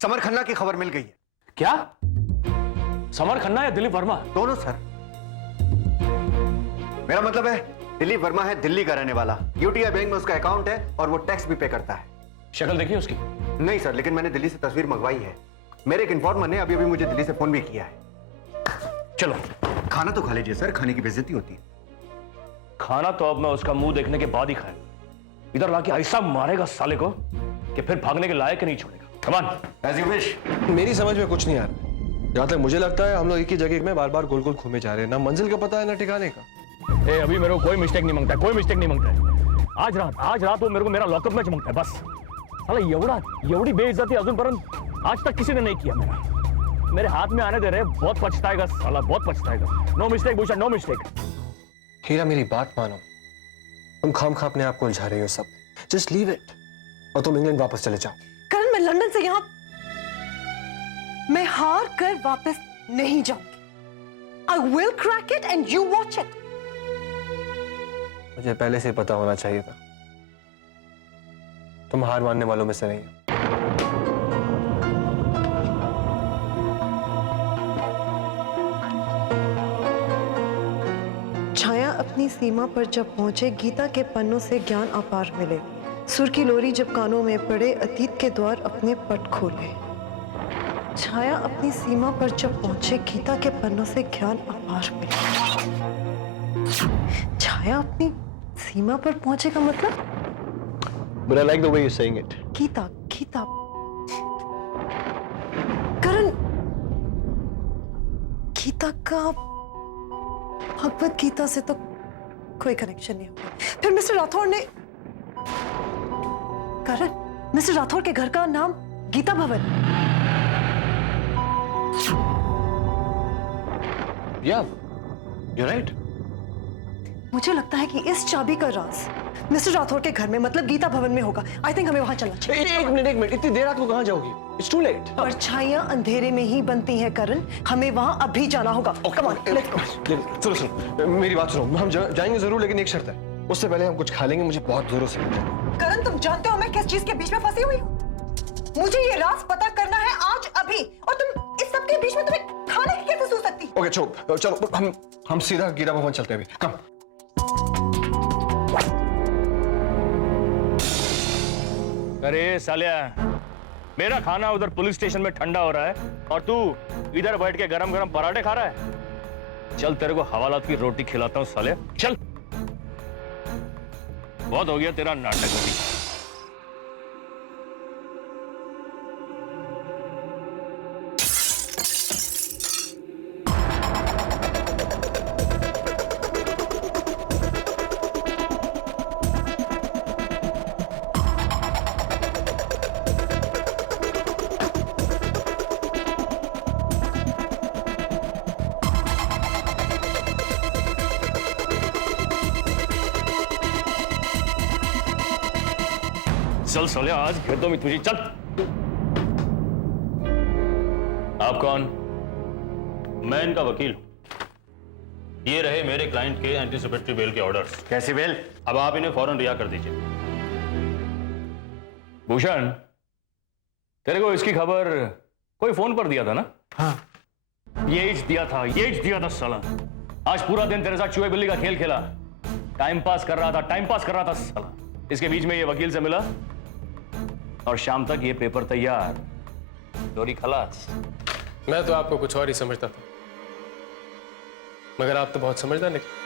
Summer Khanna की खबर मिल गई है। क्या? समर खन्ना या दिलीप वर्मा? दोनों सर। मेरा मतलब है दिलीप वर्मा है दिल्ली का रहने वाला, यूटीआई बैंक में उसका अकाउंट है और वो टैक्स भी पे करता है। शक्ल देखी उसकी? नहीं सर, लेकिन मैंने दिल्ली से तस्वीर मंगवाई है। मेरे एक इन्फॉर्मर ने अभी अभी मुझे दिल्ली से फोन भी किया है। चलो खाना तो खा लीजिए सर, खाने की बेइज्जती होती है। खाना तो अब मैं उसका मुंह देखने के बाद ही खाए। इधर लाके ऐसा मारेगा साले को कि फिर भागने के लायक नहीं छोड़ेगा। Come on, as you wish. मेरी समझ में कुछ नहीं आ रहा। जहां तक मुझे लगता है हम लोग एक ही जगह में बार बार गोल गोल घूमे जा रहे हैं, ना मंजिल का पता है ना ठिकाने का। ए, अभी मेरे को कोई मिस्टेक नहीं मांगता, कोई मिस्टेक नहीं मांगता है। आज रात वो मेरे को मेरा लॉकअप मैच मांगता है बस। साला एवढी बेइज्जती अजूनपर्यंत आज तक किसी ने नहीं किया। मेरे हाथ में आने दे रहे, बहुत पछताएगा साला, बहुत पछताएगा। No mistake Bhushan, no mistake. Heera मेरी बात मानो, तुम खामखा अपने आप को उलझा रही हो सब। जस्ट लीव इट और तुम इंग्लैंड वापस चले जाओ। करण, मैं लंदन से यहाँ मैं हार कर वापस नहीं जाऊंगी। I will crack it and you watch it. मुझे पहले से पता होना चाहिए था, तुम हार मानने वालों में से नहीं हो। छाया अपनी सीमा पर जब पहुंचे, गीता के पन्नों से ज्ञान अपार मिले। सुर की लोरी जब कानों में पड़े, अतीत के द्वार अपने पट खोले। छाया अपनी सीमा पर जब पहुंचे, गीता के पन्नों से ज्ञान अपार मिले। छाया अपनी सीमा पर पहुंचे का मतलब? But I like the way you're saying it. Gita, Gita, करण, गीता का भगवत गीता से तो कोई कनेक्शन नहीं होगा। फिर मिस्टर राठौड़ ने करण, मिस्टर राठौड़ के घर का नाम गीता भवन। Yeah, you're right. मुझे लगता है कि इस चाबी का राज मिस्टर राठौड़ के घर में मतलब गीता भवन में होगा। आई थिंक हमें वहां चलना चाहिए। एक मिनट, इतनी देर रात को कहां जाओगी? It's too late. परछाइयां अंधेरे में ही बनती हैं करण, हमें वहां अभी जाना होगा। Come on, let's go. सुनो, मेरी बात सुनो। हम जाएंगे जरूर, लेकिन एक शर्त है। उससे पहले हम कुछ खा लेंगे, मुझे बहुत जोरों से भूख है। करण, तुम जानते हो मैं किस चीज के बीच में फंसी हुई हूँ? मुझे ये राज पता करना है आज अभी, और तुम इस सब के बीच में तुम्हें खाने की कैसे सूझ सकती? ओके, चलो हम सीधा गीता भवन चलते हैं अभी। कम। अरे सालिया, मेरा खाना उधर पुलिस स्टेशन में ठंडा हो रहा है और तू इधर बैठ के गरम गरम पराठे खा रहा है। चल तेरे को हवालात की रोटी खिलाता हूँ साले, चल। बहुत हो गया तेरा नाटक अभी। चल साले, आज खेतों में तुझे, चल। आप कौन? मैं इनका वकील हूं। ये रहे मेरे क्लाइंट के एंटीसिपेटरी बेल के ऑर्डर्स। कैसी बेल? अब आप इन्हें फौरन रिहा कर दीजिए। भूषण, तेरे को इसकी खबर कोई फोन पर दिया था ना? हाँ। ये दिया था साला। आज पूरा दिन तेरे साथ चूहे बिल्ली का खेल खेला, टाइम पास कर रहा था साला। इसके बीच में ये वकील से मिला और शाम तक ये पेपर तैयार, डोरी खलास। मैं तो आपको कुछ और ही समझता था, मगर आप तो बहुत समझदार निकले।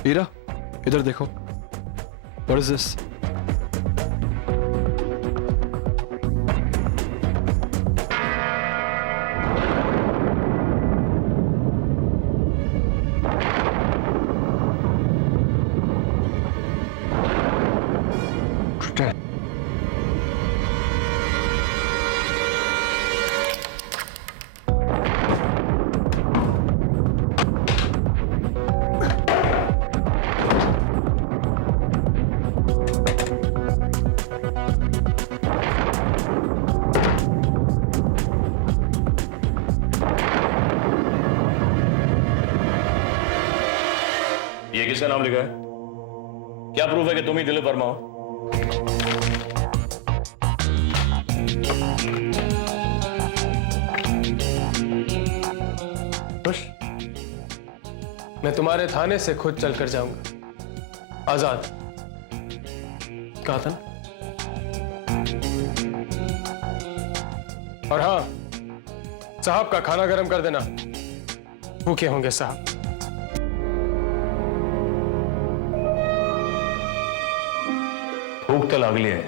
हीरा, इधर देखो। What is this? ये किसका नाम लिखा है? क्या प्रूफ है कि तुम ही दिलीप वर्मा हो? खुश? मैं तुम्हारे थाने से खुद चलकर जाऊंगा। आजाद कहा था ना? और हाँ, साहब का खाना गर्म कर देना, भूखे होंगे साहब। भूक तर लागली आहे,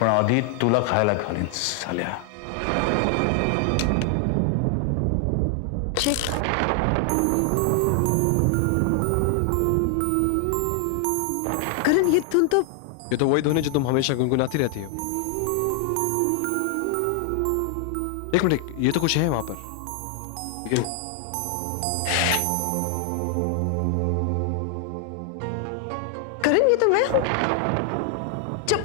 पण आधी तुला खायला घालीन साल्या. करण, ये धुन तो ये तो वही धुन है जो तुम हमेशा गुनगुनाती रहती हो. एक मिनट, ये तो कुछ है वहां पर, लेकिन करण, ये तो मैं हूं. चुप.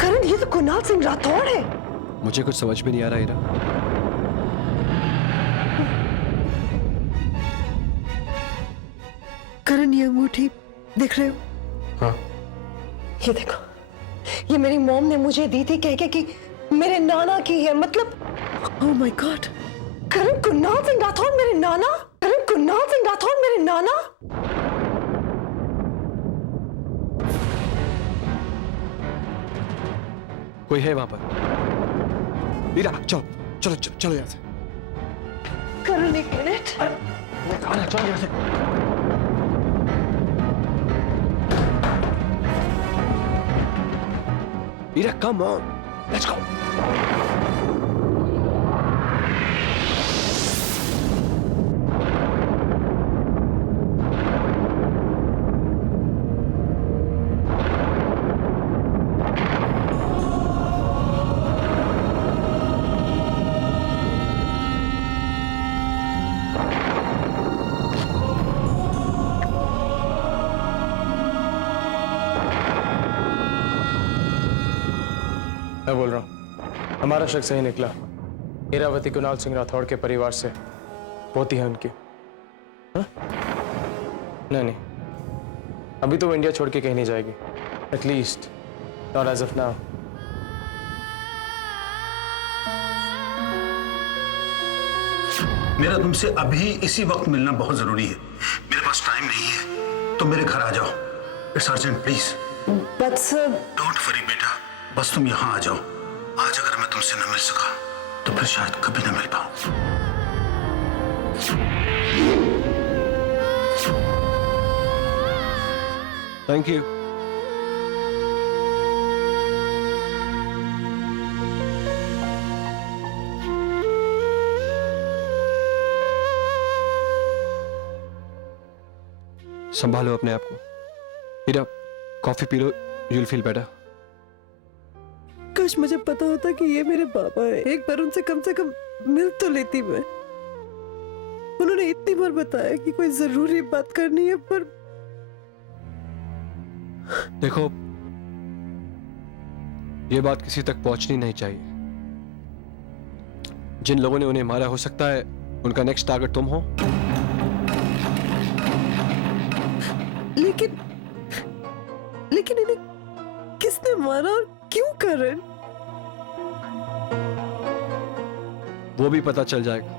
करण, ये तो कुणाल सिंह राठौड़ है. मुझे कुछ समझ में नहीं आ रहा हीरा. करण, ये अंगूठी देख रहे हो? हाँ। ये देखो, ये मेरी मॉम ने मुझे दी थी कह के कि मेरे नाना की है. मतलब ओह माय गॉड, करण कुणाल सिंह राठौड़ मेरे नाना. करण कुणाल सिंह राठौड़ मेरे नाना. कोई है वहां पर. हीरा, चलो चलो चलो, चलो यहाँ से. करण, एक मिनट. चलो यहाँ से. हीरा, come on, let's go. मैं बोल रहा हूं, हमारा शक सही निकला. हीरावती कुणाल सिंह राठौड़ के परिवार से पोती है उनकी. हाँ? नहीं, अभी तो वो इंडिया छोड़ के कहीं नहीं जाएगी. At least not as of now. मेरा तुमसे अभी इसी वक्त मिलना बहुत जरूरी है. मेरे पास टाइम नहीं है. तुम मेरे घर आ जाओ. It's urgent, please. But sir. Don't worry बेटा, बस तुम यहाँ आ जाओ. आज अगर मैं तुमसे न मिल सका तो फिर शायद कभी न मिल पाऊं. Thank you. संभालो अपने आप को. हीरा, coffee P low, you'll feel better. काश मुझे पता होता कि ये मेरे पापा है. एक बार उनसे कम मिल तो लेती मैं. उन्होंने इतनी बार बताया कि कोई जरूरी बात करनी है, पर देखो, ये बात किसी तक पहुंचनी नहीं चाहिए. जिन लोगों ने उन्हें मारा, हो सकता है उनका नेक्स्ट टारगेट तुम हो. लेकिन इन्हें किसने मारा और क्यों? करण, वो भी पता चल जाएगा.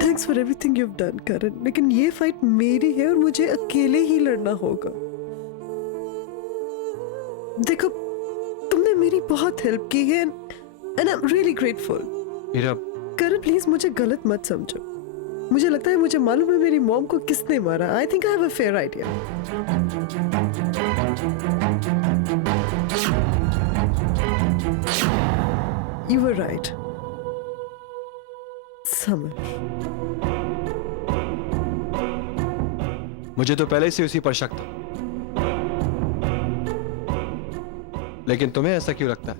Thanks for everything you have done Karan. लेकिन ये फाइट मेरी है और मुझे अकेले ही लड़ना होगा. देखो, उन्होंने मेरी बहुत हेल्प की है and I am really grateful. Heera, Karan please मुझे गलत मत समझो। मुझे लगता है मुझे मालूम है मेरी मॉम को किसने मारा। I think I have a fair idea. You were right summer. मुझे तो पहले से उसी पर शक था, लेकिन तुम्हें ऐसा क्यों लगता है?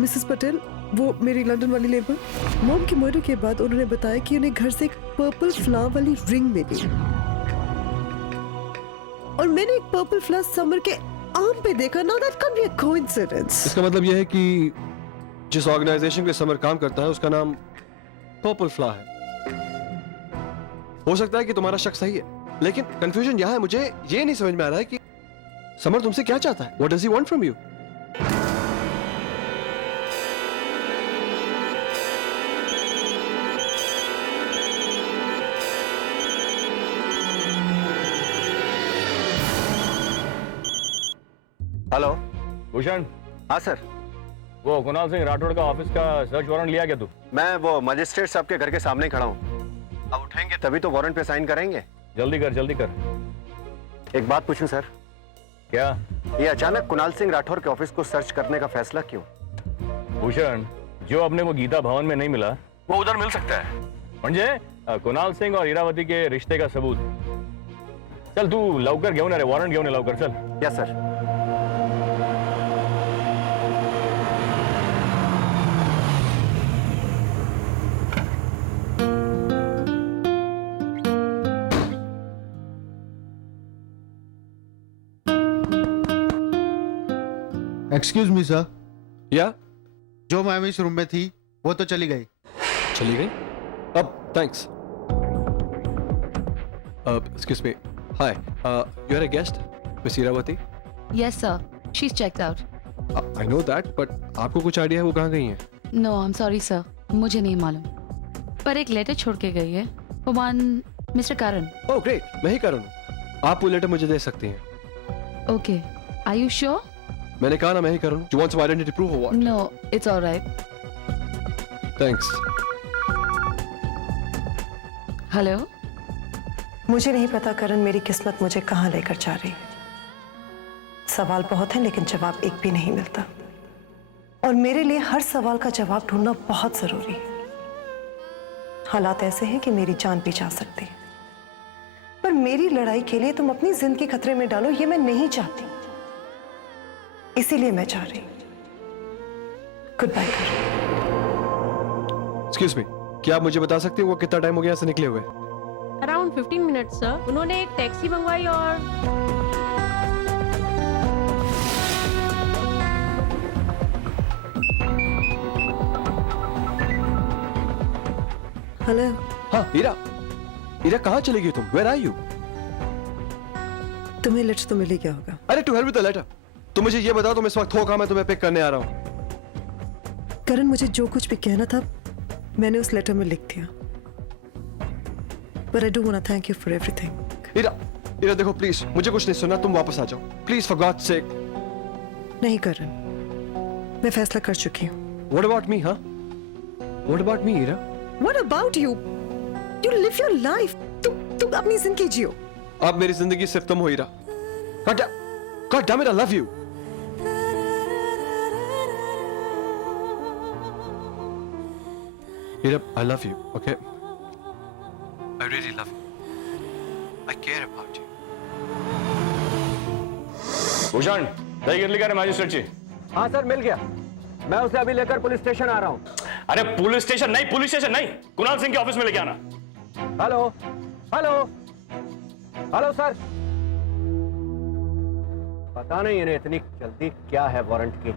मिसेस पटेल, वो मेरी लंदन वाली लेबर, मॉम की मर्डर के बाद उन्होंने बताया कि उन्हें घर से एक पर्पल फ्लावर वाली रिंग मिली और मैंने एक पर्पल फ्लावर समर के आर्म पे देखा। Now that can be a coincidence. इसका मतलब यह है कि जिस ऑर्गेनाइजेशन के समर काम करता है उसका नाम पर्पल फ्ला है। हो सकता है कि तुम्हारा शक सही है, लेकिन कंफ्यूजन यह है, मुझे ये नहीं समझ में आ रहा है कि समर तुमसे क्या चाहता है। What does he want from you? Hello. Bhushan, हाँ सर। वो कुणाल सिंह राठौड़ का ऑफिस का सर्च वारंट लिया क्या तू? मैं वो मजिस्ट्रेट साहब के घर के सामने खड़ा हूँ। अब उठेंगे तभी तो वारंट पे साइन करेंगे। जल्दी कर, जल्दी कर। एक बात पूछूं सर? क्या? ये अचानक कुणाल सिंह राठौर के ऑफिस को सर्च करने का फैसला क्यों? भूषण, जो अपने को गीता भवन में नहीं मिला वो उधर मिल सकता है। म्हणजे कुणाल सिंह और इरावती के रिश्ते का सबूत। चल तू लवकर घेऊन ये रे, वॉरंट घेऊन ये लवकर, चल। Yes sir. Excuse me sir, या जो मैम इस रूम में थी वो तो चली गई। चली गई? अब thanks. Excuse me, hi, you are a guest miss Iravati? Yes, sir. She's checked out. I know that, but आपको कुछ आइडिया है वो कहाँ गई हैं? No, I'm sorry, sir. मुझे नहीं मालूम। पर एक लेटर छोड़ के गई है। वन मिस्टर करण। ओह ग्रेट, मैं ही करण हूँ। आप वो लेटर मुझे दे सकती हैं। Okay. Are you sure? मैंने कहा ना मैं ही करण हूँ। You want some identity proof or what? No, it's all right. Thanks. Hello? मुझे नहीं पता करण मेरी किस्मत मुझे कहाँ लेकर जा रही है। सवाल बहुत हैं लेकिन जवाब एक भी नहीं मिलता और मेरे लिए हर सवाल का जवाब ढूंढना बहुत जरूरी है। हालात ऐसे हैं कि मेरी जान भी जा सकती है, पर मेरी लड़ाई के लिए तुम अपनी जिंदगी खतरे में डालो ये मैं नहीं चाहती, इसीलिए मैं जा रही हूं। गुड बाय करण। Excuse me, क्या आप मुझे बता सकते हो वो कितना टाइम हो गया यहाँ से निकले हुए? Around 15 minute sir. उन्होंने एक टैक्सी मंगवाई और हेलो। हाँ हीरा, हीरा कहाँ चली गई तुम? Where are you? तुम्हें लेटर तो मिल ही गया होगा। अरे to help with the letter. तुम मुझे ये बताओ तुम इस वक्त हो कहाँ, मैं तुम्हें पिक करने आ रहा हूँ। करण मुझे जो कुछ भी कहना था मैंने उस लेटर में लिख दिया। But I do want to thank you for everything. हीरा, हीरा देखो प्लीज, मुझे कुछ नहीं सुनना, तुम वापस आ जाओ प्लीज, फॉर गॉड्स सेक। नहीं करण, मैं फैसला कर चुकी हूँ। What about me, huh? What about me, Heera? What about you? You live your life. तुम अपनी जिंदगी जियो। अब मेरी जिंदगी सिर्फ तुम हो हीरा। God damn it, I love you. Heera, I love you, okay? I really love you. I care about you. Bhushan, सही गिर लिखा रे मजिस्ट्रेटची? हाँ सर, मिल गया। मैं उसे अभी लेकर पुलिस स्टेशन आ रहा हूँ। अरे पुलिस स्टेशन नहीं, कुणाल सिंह के ऑफिस में लेके आना। Hello hello hello sir. पता नहीं इन्हें इतनी जल्दी क्या है वारंट की।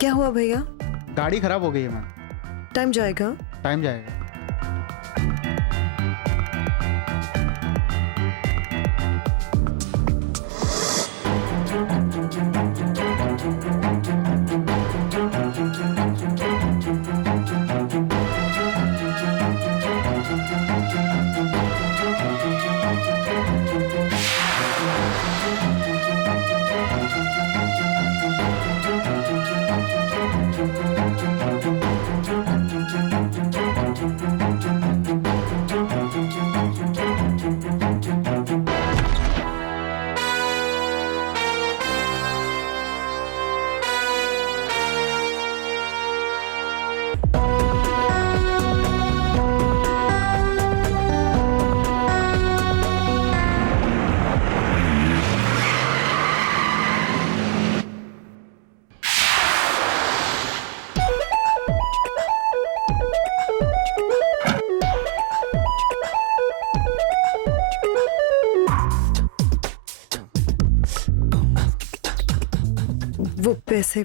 क्या हुआ भैया? गाड़ी खराब हो गई है मैम। टाइम जाएगा? टाइम जाएगा। वो पैसे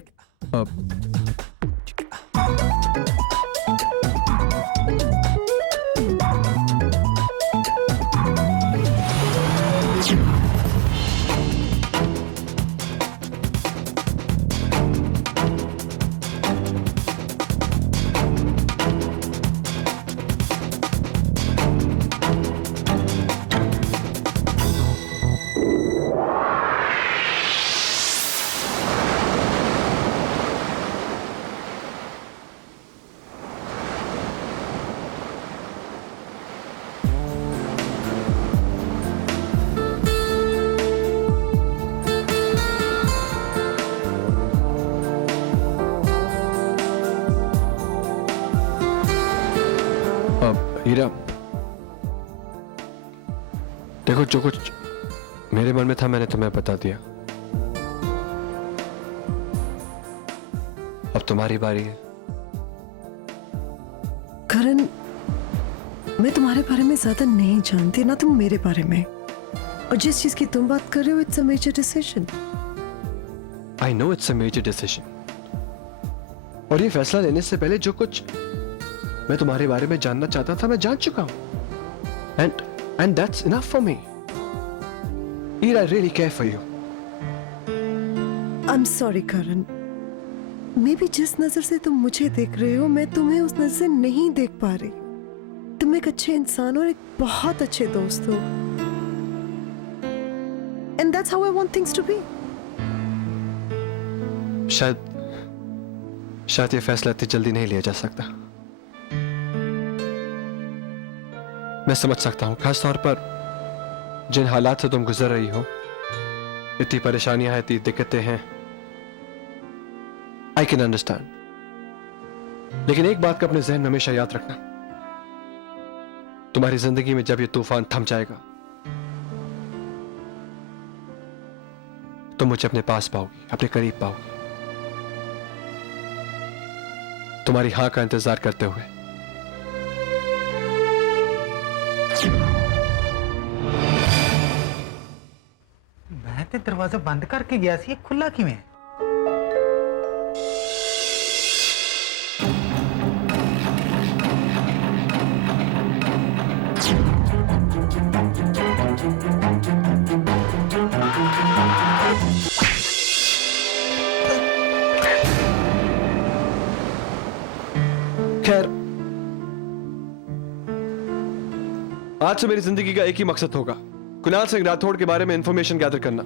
हीरा, देखो जो कुछ मेरे मन में था मैंने तुम्हें बता दिया। अब तुम्हारी बारी है। करण, मैं तुम्हारे बारे में ज्यादा नहीं जानती, ना तुम मेरे बारे में। और जिस चीज की तुम बात कर रहे हो, it's a major decision. I know it's a major decision. और ये फैसला लेने से पहले जो कुछ मैं तुम्हारे बारे में जानना चाहता था मैं जान चुका हूं। And that's enough for me. Heera, I really care for you. I am sorry Karan, maybe जिस नजर से तुम मुझे देख रहे हो मैं तुम्हें उस नजर से नहीं देख पा रही। तुम एक अच्छे इंसान और एक बहुत अच्छे दोस्त हो। And that's how I want things to be. शायद ये फैसला इतनी जल्दी नहीं लिया जा सकता। मैं समझ सकता हूं, खास तौर पर जिन हालात से तुम गुजर रही हो। इतनी परेशानियां हैं, इतनी दिक्कतें हैं। I can understand. लेकिन एक बात का अपने जहन में हमेशा याद रखना, तुम्हारी जिंदगी में जब ये तूफान थम जाएगा तुम मुझे अपने पास पाओगी, अपने करीब पाओगी, तुम्हारी हां का इंतजार करते हुए। मैं तो दरवाजा बंद करके गया सी, खुला किवें? खैर, आज से मेरी जिंदगी का एक ही मकसद होगा, कुणाल सिंह राठौड़ के बारे में इंफॉर्मेशन गैदर करना।